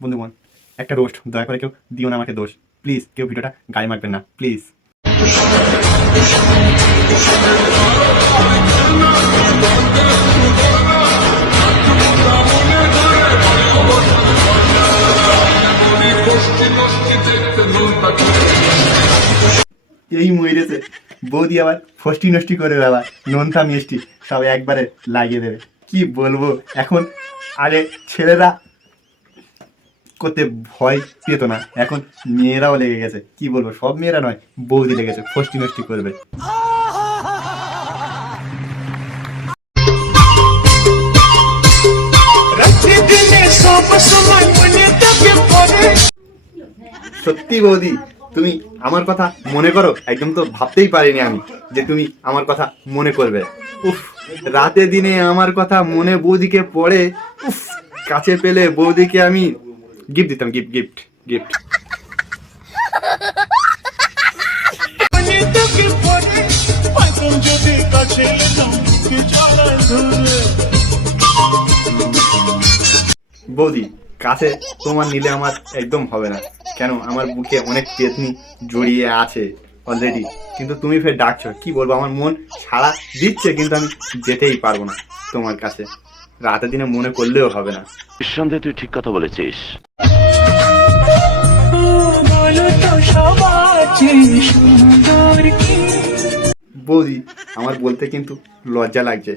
বন্ধুগণ একটা রোস্ট দয়া করে কেউ দিও না আমাকে দোষ। প্লিজ, কেউ ভিডিওটা গায়ে মারবেন না, প্লিজ। এই মরেছে বৌদি আবার ফষ্টি নষ্টি করে আবার নোনতা মিষ্টি সব একবারে লাগিয়ে দেবে। কি বলব, এখন আরে ছেলেরা করতে ভয় পেতো না। এখন মেয়েরাও লেগে গেছে। কি বলব, সব মেয়েরা নয়, বৌদি লেগেছে, ফষ্টি নষ্টি করবে। সত্যি বৌদি, তুমি আমার কথা মনে করো? একদম তো ভাবতেই পারিনি আমি যে তুমি আমার কথা মনে করবে। উফ, রাতে দিনে আমার কথা মনে বৌদিকে পড়ে, উফ, কাছে পেলে বৌদিকে আমি গিফট দিতাম গিফট গিফট গিফট বৌদি, কাছে তোমার নিলে আমার একদম হবে না। কেন? আমার বুকে অনেক পেতনি জড়িয়ে আছে অলরেডি কিন্তু তুমি ফের ডাকছো। কি বলব? আমার মন সাড়া দিচ্ছে, কিন্তু আমি যেতেই পারব না তোমার কাছে। রাতে দিনে মনে করলেও হবে না। নিঃসন্দেহে তুই ঠিক কথা বলেছিস। বৌদি আমার বলতে কিন্তু লজ্জা লাগছে।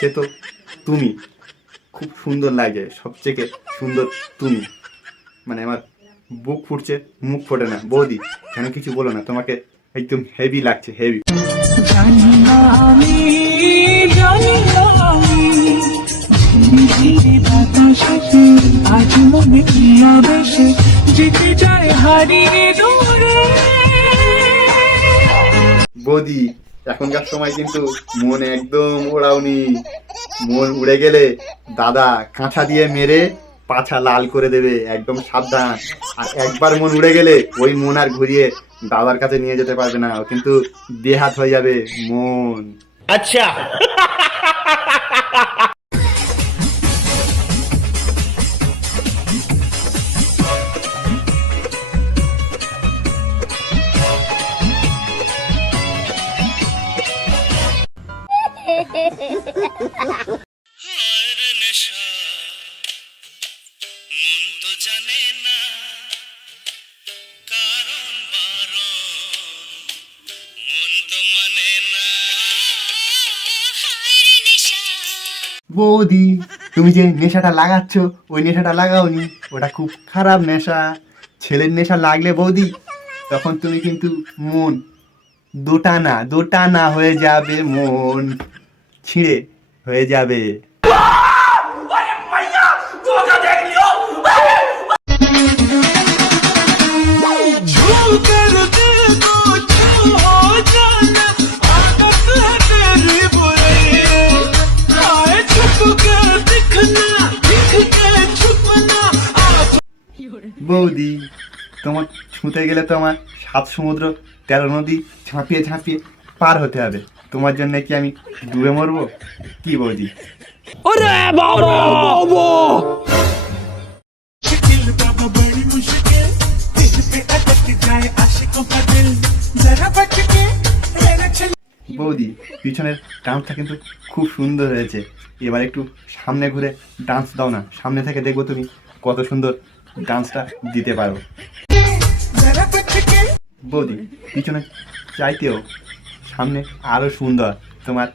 সে তো তুমি। খুব সুন্দর লাগে সবথেকে সুন্দর তুমি। মানে আমার বুক ফুটছে মুখ ফোটে না। বৌদি কেন কিছু বলো না তোমাকে একদম হেভি লাগছে হেভি জানি না আমি জানি বাতাসে আজ মনে কি আবেশে যেতে যায় হারিয়ে দূরে। বৌদি এখনকার সময় কিন্তু মন একদম ওড়াওনি মন উড়ে গেলে দাদা কাঁথা দিয়ে মেরে পাছা লাল করে দেবে একদম সাবধান। আর একবার মন উড়ে গেলে ওই মন আর ঘুরিয়ে দাদার কাছে নিয়ে যেতে পারবে না ও কিন্তু দেহাত হয়ে যাবে মন। হার জানে না কারণ বারণ, মন তো মানে না। বৌদি, তুমি যে নেশাটা লাগাচ্ছ, ওই নেশাটা লাগাওনি, ওটা খুব খারাপ নেশা। ছেলের নেশা লাগলে বৌদি, তখন তুমি কিন্তু মন দোটানা দোটানা হয়ে যাবে মন, ছিঁড়ে হয়ে যাবে। বৌদি তোমার ছুঁতে গেলে তো আমার সাত সমুদ্র তেরো নদী ঝাঁপিয়ে ঝাঁপিয়ে পার হতে হবে। তোমার জন্য কি আমি ডুবে মরবো? কি বৌদি? दिल পিছনের ডান্সটা কিন্তু খুব সুন্দর হয়েছে। এবার একটু সামনে ঘুরে ডান্স দাও না, সামনে থেকে দেখব তুমি কত সুন্দর ডান্সটা দিতে পারো। বৌদি, পিছনে চাইতেও সামনে আরও সুন্দর। তোমার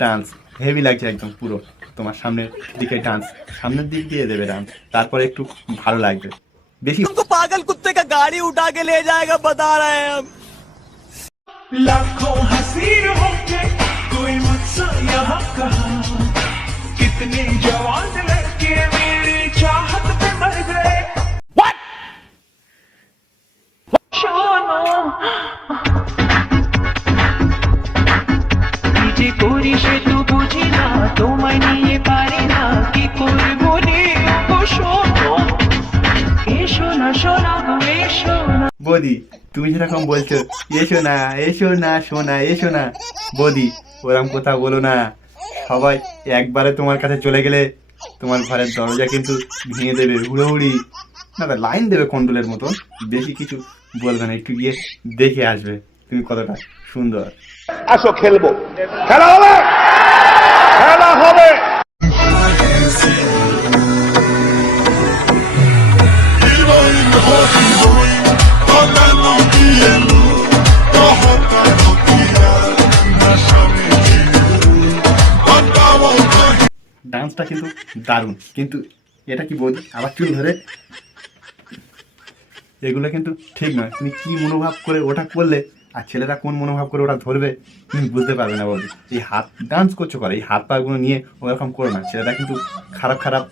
ডান্স হেভি লাগছে একদম পুরো। তোমার সামনের দিকে ডান্স সামনের দিক দিয়ে দেবে ডান্স তারপরে একটু ভালো লাগবে। বেশি পাগল কুত্তে গাড়ি উঠা কে লে যায়গা, বাতা রহে लाखों हसीन होंगे कोई मुझसे यहाँ कहा कितने जवान लड़के मेरी चाहत पे मर गए শোনো নিজে করি সে তো বুঝি না তোমায় নিয়ে পারি না কি করবো রে ও শোনো এসো না শোনা গো এসো না বৌদি তুমি যেরকম বলছো এসো না এসো না শোনা এসো না। বদি ওরকম কথা বলো না। সবাই একবারে তোমার কাছে চলে গেলে তোমার ঘরের দরজা কিন্তু ভেঙে দেবে হুড়োহুড়ি। না না লাইন দেবে কন্ট্রোলের মতন। বেশি কিছু বলবে না একটু গিয়ে দেখে আসবে তুমি কতটা সুন্দর। আসো খেলব। খেলা হবে! খেলা হবে! ডান্সটা কিন্তু দারুণ। কিন্তু এটা কি বৌদি? আবার চুল ধরে? এগুলো কিন্তু ঠিক নয়। তুমি কি মনোভাব করে ওটা করলে আর ছেলেরা কোন মনোভাব করে ওটা ধরবে, তুমি বুঝতে পারবে না বৌদি। এই হাত ডান্স করছ করে, এই হাত পাগুলো নিয়ে ওরকম করো না। ছেলেরা কিন্তু খারাপ খারাপ।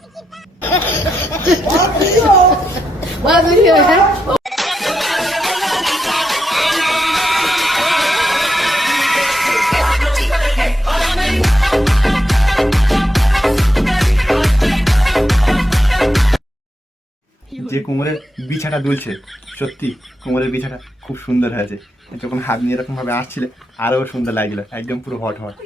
যে কোমরের বিছাটা দুলছে, সত্যি কোমরের বিছাটা খুব সুন্দর হয়েছে। যখন হাত নিয়ে এরকমভাবে আসছিলে আরও সুন্দর লাগছিল একদম পুরো হট হট।